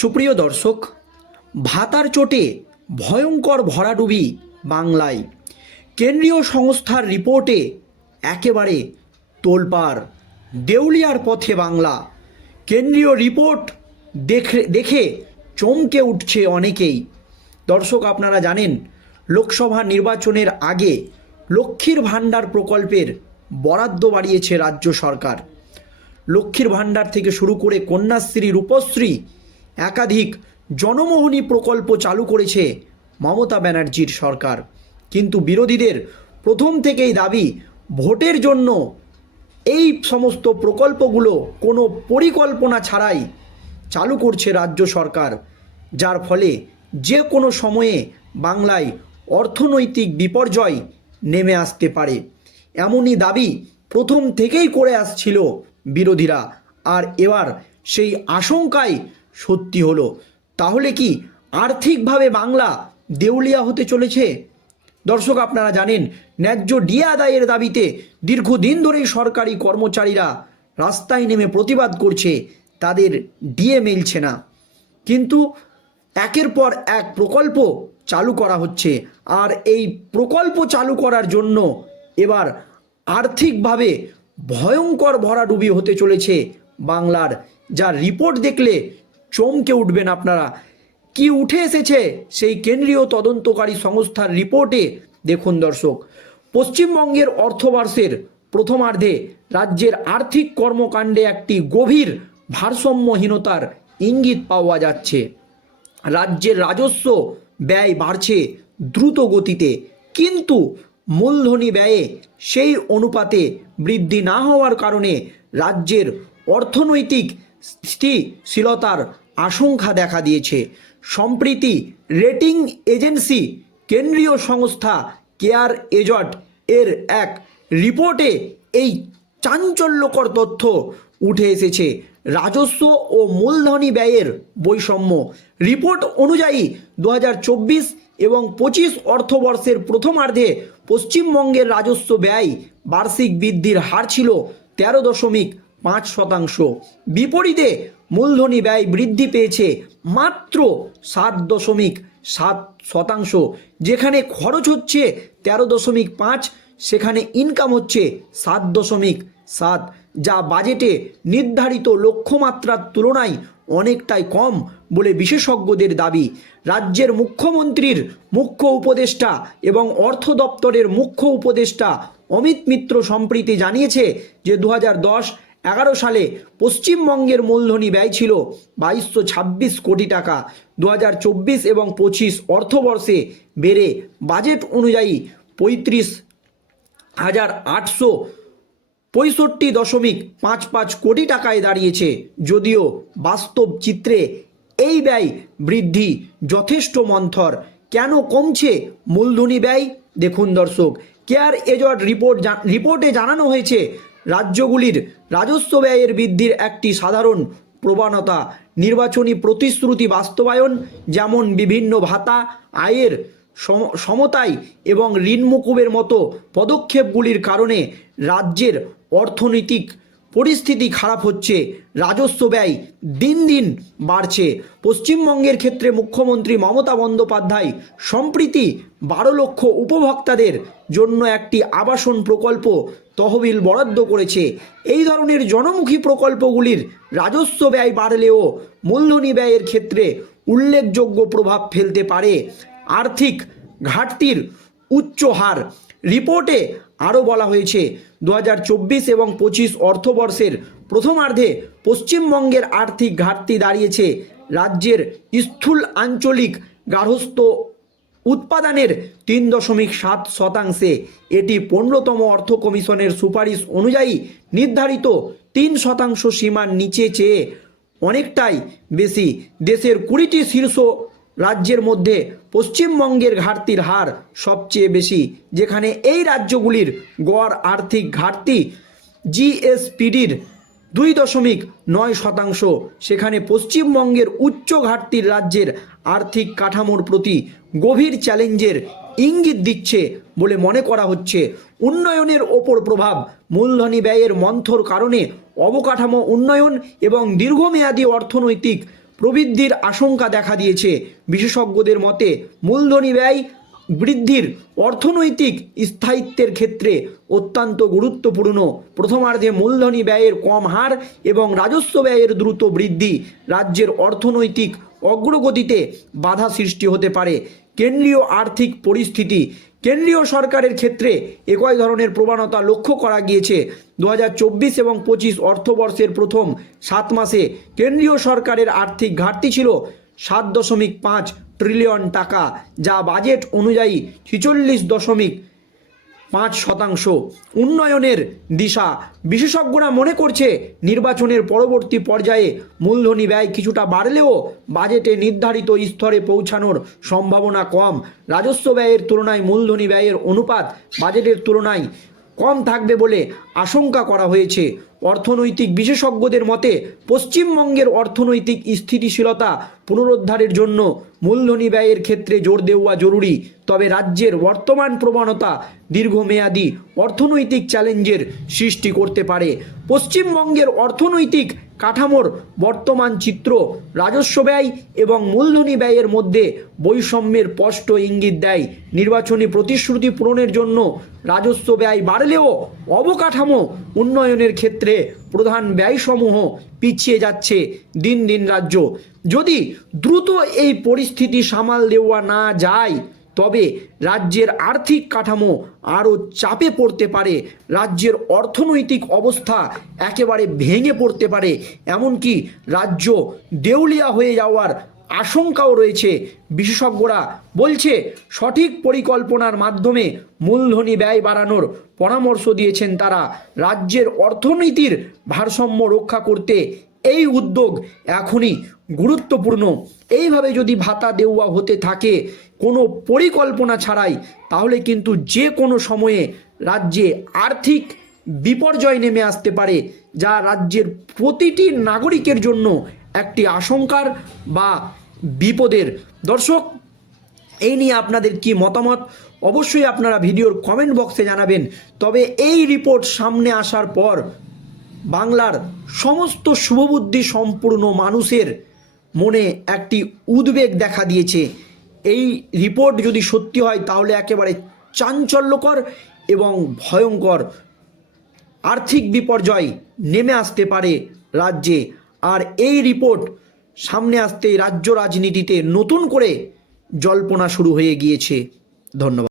সুপ্রিয় দর্শক, ভাতার চোটে ভয়ঙ্কর ভরাডুবি বাংলায়। কেন্দ্রীয় সংস্থার রিপোর্টে একেবারে তোলপাড়। দেউলিয়ার পথে বাংলা। কেন্দ্রীয় রিপোর্ট দেখে দেখে চমকে উঠছে অনেকেই। দর্শক, আপনারা জানেন, লোকসভা নির্বাচনের আগে লক্ষ্মীর ভাণ্ডার প্রকল্পের বরাদ্দ বাড়িয়েছে রাজ্য সরকার। লক্ষ্মীর ভাণ্ডার থেকে শুরু করে কন্যাশ্রী, রূপশ্রী একাধিক জনমোহনী প্রকল্প চালু করেছে মমতা ব্যানার্জির সরকার। কিন্তু বিরোধীদের প্রথম থেকেই দাবি, ভোটের জন্য এই সমস্ত প্রকল্পগুলো কোনো পরিকল্পনা ছাড়াই চালু করছে রাজ্য সরকার, যার ফলে যে কোনো সময়ে বাংলায় অর্থনৈতিক বিপর্যয় নেমে আসতে পারে। এমনই দাবি প্রথম থেকেই করে আসছিল বিরোধীরা। আর এবার সেই আশঙ্কাই সত্যি হলো। তাহলে কি আর্থিকভাবে বাংলা দেউলিয়া হতে চলেছে? দর্শক, আপনারা জানেন, ন্যায্য ডিএ আদায়ের দাবিতে দীর্ঘদিন ধরেই সরকারি কর্মচারীরা রাস্তায় নেমে প্রতিবাদ করছে, তাদের ডিএ মিলছে না। কিন্তু একের পর এক প্রকল্প চালু করা হচ্ছে আর এই প্রকল্প চালু করার জন্য এবার আর্থিকভাবে ভয়ঙ্কর ভরাডুবি হতে চলেছে বাংলার। যার রিপোর্ট দেখলে চমকে উঠবেন আপনারা। কি উঠে এসেছে সেই কেন্দ্রীয় তদন্তকারী সংস্থার রিপোর্টে? দেখুন দর্শক, পশ্চিমবঙ্গের অর্থবর্ষের প্রথমার্ধে রাজ্যের আর্থিক কর্মকাণ্ডে একটি গভীর ভারসাম্যহীনতার ইঙ্গিত পাওয়া যাচ্ছে। রাজ্যের রাজস্ব ব্যয় বাড়ছে দ্রুত গতিতে, কিন্তু মূলধনী ব্যয়ে সেই অনুপাতে বৃদ্ধি না হওয়ার কারণে রাজ্যের অর্থনৈতিক স্থিতিশীলতার আশঙ্কা দেখা দিয়েছে। সম্প্রতি রেটিং এজেন্সি কেন্দ্রীয় সংস্থা কেয়ার এজট এর এক রিপোর্টে এই চাঞ্চল্যকর তথ্য উঠে এসেছে। রাজস্ব ও মূলধনী ব্যয়ের বৈষম্য। রিপোর্ট অনুযায়ী দু হাজার চব্বিশ এবং পঁচিশ অর্থবর্ষের প্রথমার্ধে পশ্চিমবঙ্গের রাজস্ব ব্যয় বার্ষিক বৃদ্ধির হার ছিল তেরো দশমিক পাঁচ শতাংশ। বিপরীতে মূলধনী ব্যয় বৃদ্ধি পেয়েছে মাত্র সাত দশমিক সাত শতাংশ। যেখানে খরচ হচ্ছে তেরো দশমিক পাঁচ, সেখানে ইনকাম হচ্ছে সাত দশমিক সাত, যা বাজেটে নির্ধারিত লক্ষ্যমাত্রার তুলনায় অনেকটাই কম বলে বিশেষজ্ঞদের দাবি। রাজ্যের মুখ্যমন্ত্রীর মুখ্য উপদেষ্টা এবং অর্থ দপ্তরের মুখ্য উপদেষ্টা অমিত মিত্র সম্প্রীতি জানিয়েছে যে দু এগারো সালে পশ্চিমবঙ্গের মূলধনী ব্যয় ছিল বাইশশো ছাব্বিশ কোটি টাকা। দু এবং পঁচিশ অর্থবর্ষে বেড়ে বাজেট অনুযায়ী পঁয়ত্রিশ হাজার আটশো পঁয়ষট্টি দশমিক পাঁচ পাঁচ কোটি টাকায় দাঁড়িয়েছে। যদিও বাস্তব চিত্রে এই ব্যয় বৃদ্ধি যথেষ্ট মন্থর। কেন কমছে মূলধনী ব্যয়? দেখুন দর্শক, কেয়ার এজট রিপোর্ট রিপোর্টে জানানো হয়েছে রাজ্যগুলির রাজস্ব ব্যয়ের বৃদ্ধির একটি সাধারণ প্রবণতা। নির্বাচনী প্রতিশ্রুতি বাস্তবায়ন, যেমন বিভিন্ন ভাতা, আয়ের সম- সমতায় এবং ঋণ মকুবের মতো পদক্ষেপগুলির কারণে রাজ্যের অর্থনৈতিক পরিস্থিতি খারাপ হচ্ছে, রাজস্ব ব্যয় দিন দিন বাড়ছে। পশ্চিমবঙ্গের ক্ষেত্রে মুখ্যমন্ত্রী মমতা বন্দ্যোপাধ্যায় সম্প্রীতি বারো লক্ষ উপভোক্তাদের জন্য একটি আবাসন প্রকল্প তহবিল বরাদ্দ করেছে। এই ধরনের জনমুখী প্রকল্পগুলির রাজস্ব ব্যয় বাড়লেও মূলধনী ব্যয়ের ক্ষেত্রে উল্লেখযোগ্য প্রভাব ফেলতে পারে। আর্থিক ঘাটতির উচ্চ হার। রিপোর্টে আরও বলা হয়েছে দু হাজার চব্বিশ এবং পঁচিশ অর্থবর্ষের প্রথমার্ধে পশ্চিমবঙ্গের আর্থিক ঘাটতি দাঁড়িয়েছে রাজ্যের স্থূল আঞ্চলিক গার্হস্থ্য উৎপাদনের তিন দশমিক সাত শতাংশে। এটি পনেরোতম অর্থ কমিশনের সুপারিশ অনুযায়ী নির্ধারিত তিন শতাংশ সীমার নিচে চেয়ে অনেকটাই বেশি। দেশের কুড়িটি শীর্ষ রাজ্যের মধ্যে পশ্চিমবঙ্গের ঘাটতির হার সবচেয়ে বেশি, যেখানে এই রাজ্যগুলির গড় আর্থিক ঘাটতি জিএসপিডির দুই দশমিক নয় শতাংশ। সেখানে পশ্চিমবঙ্গের উচ্চ ঘাটতির রাজ্যের আর্থিক কাঠামোর প্রতি গভীর চ্যালেঞ্জের ইঙ্গিত দিচ্ছে বলে মনে করা হচ্ছে। উন্নয়নের ওপর প্রভাব মূলধনী ব্যয়ের মন্থর কারণে অবকাঠামো উন্নয়ন এবং দীর্ঘমেয়াদী অর্থনৈতিক প্রবৃদ্ধির আশঙ্কা দেখা দিয়েছে। বিশেষজ্ঞদের মতে, মূলধনী ব্যয় বৃদ্ধির অর্থনৈতিক স্থায়িত্বের ক্ষেত্রে অত্যন্ত গুরুত্বপূর্ণ। প্রথমার্ধে মূলধনী ব্যয়ের কম হার এবং রাজস্ব ব্যয়ের দ্রুত বৃদ্ধি রাজ্যের অর্থনৈতিক অগ্রগতিতে বাধা সৃষ্টি হতে পারে। কেন্দ্রীয় আর্থিক পরিস্থিতি। কেন্দ্রীয় সরকারের ক্ষেত্রে একই ধরনের প্রবণতা লক্ষ্য করা গিয়েছে। দু হাজার চব্বিশ এবং পঁচিশ অর্থবর্ষের প্রথম সাত মাসে কেন্দ্রীয় সরকারের আর্থিক ঘাটতি ছিল সাত দশমিক পাঁচ ট্রিলিয়ন টাকা, যা বাজেট অনুযায়ী ছিচল্লিশ দশমিক পাঁচ শতাংশ। উন্নয়নের দিশা। বিশেষজ্ঞরা মনে করছে নির্বাচনের পরবর্তী পর্যায়ে মূলধনী ব্যয় কিছুটা বাড়লেও বাজেটে নির্ধারিত স্তরে পৌঁছানোর সম্ভাবনা কম। রাজস্ব ব্যয়ের তুলনায় মূলধনী ব্যয়ের অনুপাত বাজেটের তুলনায় কম থাকবে বলে আশঙ্কা করা হয়েছে। অর্থনৈতিক বিশেষজ্ঞদের মতে, পশ্চিমবঙ্গের অর্থনৈতিক স্থিতিশীলতা পুনরুদ্ধারের জন্য মূলধনী ব্যয়ের ক্ষেত্রে জোর দেওয়া জরুরি, তবে রাজ্যের বর্তমান প্রবণতা দীর্ঘমেয়াদী অর্থনৈতিক চ্যালেঞ্জের সৃষ্টি করতে পারে। পশ্চিমবঙ্গের অর্থনৈতিক কাঠামোর বর্তমান চিত্র রাজস্ব ব্যয় এবং মূলধনী ব্যয়ের মধ্যে বৈষম্যের স্পষ্ট ইঙ্গিত দেয়। নির্বাচনী প্রতিশ্রুতি পূরণের জন্য রাজস্ব ব্যয় বাড়লেও অবকাঠামো উন্নয়নের ক্ষেত্রে প্রধান ব্যয়সমূহ পিছিয়ে যাচ্ছে দিন দিন রাজ্য। যদি দ্রুত এই পরিস্থিতি সামাল দেওয়া না যায় তবে রাজ্যের আর্থিক কাঠামো আরও চাপে পড়তে পারে, রাজ্যের অর্থনৈতিক অবস্থা একেবারে ভেঙে পড়তে পারে, এমনকি রাজ্য দেউলিয়া হয়ে যাওয়ার আশঙ্কাও রয়েছে, বিশেষজ্ঞরা বলছে সঠিক পরিকল্পনার মাধ্যমে মূলধনী ব্যয় বাড়ানোর পরামর্শ দিয়েছেন তারা। রাজ্যের অর্থনীতির ভারসাম্য রক্ষা করতে এই উদ্যোগ এখনই গুরুত্বপূর্ণ। এইভাবে যদি ভাতা দেওয়া হতে থাকে, কোনো পরিকল্পনা ছাড়াই, তাহলে কিন্তু যে কোনো সময়ে রাজ্যে আর্থিক বিপর্যয় নেমে আসতে পারে, যা রাজ্যের প্রতিটি নাগরিকের জন্য একটি আশঙ্কার বা বিপদের। দর্শক, এই নিয়ে আপনাদের কি মতামত? অবশ্যই আপনারা ভিডিওর কমেন্ট বক্সে জানাবেন। তবে এই রিপোর্ট সামনে আসার পর বাংলার সমস্ত শুভবুদ্ধি সম্পূর্ণ মানুষের মনে একটি উদ্বেগ দেখা দিয়েছে। এই রিপোর্ট যদি সত্যি হয়, তাহলে একেবারে চাঞ্চল্যকর এবং ভয়ঙ্কর আর্থিক বিপর্যয় নেমে আসতে পারে রাজ্যে। আর এই রিপোর্ট সামনে আসতে রাজ্য রাজনীতিতে নতুন করে জল্পনা শুরু হয়ে গিয়েছে। ধন্যবাদ।